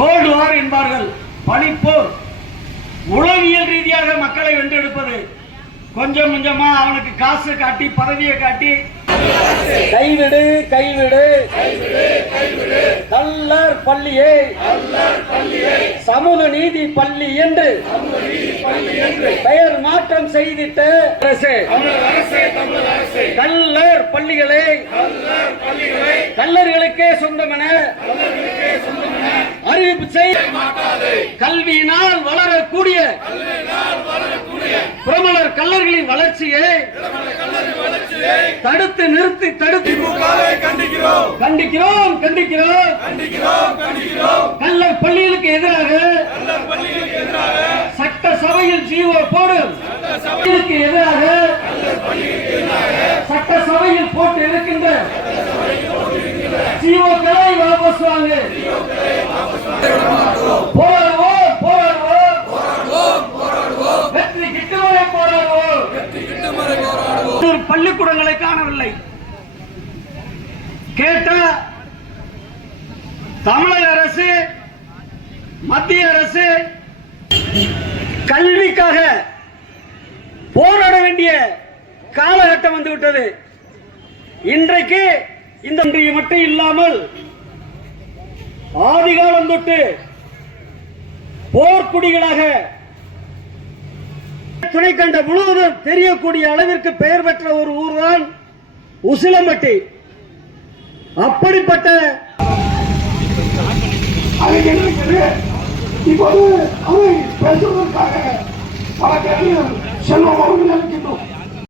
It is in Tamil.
கோல்டு வார் என்பார்கள். பனிப்போர். உளவியல் ரீதியாக மக்களை வென்றெடுப்பது. கொஞ்சம் கொஞ்சமா அவனுக்கு காசு காட்டி பதவியை காட்டி. கைவிடு கைவிடு. கல்லர் பள்ளியை. சமூக நீதி பள்ளி என்று. பெயர் மாற்றம் செய்திட்ட அரசு. கல்லர் பள்ளிகளை. கல்லர்களுக்கே சொந்தமென. அறிவிப்பு செய்ய கல்வியினால் வளரக்கூடிய பிரபலர் கல்லர்களின் வளர்ச்சியை தடுத்து நிறுத்தி தடுத்து கண்டிக்கிறோம் கண்டிக்கிறோம். கண்டிக்கிறோம் கல்லர் பள்ளிகளுக்கு எதிராக சட்ட சபையில் ஜீவோ போடும் இதற்கு எதிராக சட்ட சபையில் போட்டு இருக்கின்ற ஜீவோக்களை வாபஸ் வாங்க. பள்ளிக்கூடங்களை காணவில்லை. கேட்ட தமிழக அரசு மத்திய அரசு கல்விக்காக போராட வேண்டிய காலகட்டம் வந்துவிட்டது. இன்றைக்கு இந்த மட்டும் இல்லாமல் ஆதிகாலம் தொட்டு போர்க்குடிகளாக துணைக்கண்ட முழுவதும் தெரியக்கூடிய அளவிற்கு பெயர் பெற்ற ஒரு ஊர்தான் உசிலம்பட்டி. அப்படிப்பட்ட அறிஞர்களுக்கு இப்போது அவை பேசுவதற்காக பல பேர்கள் செல்வம் அவர்களுக்கு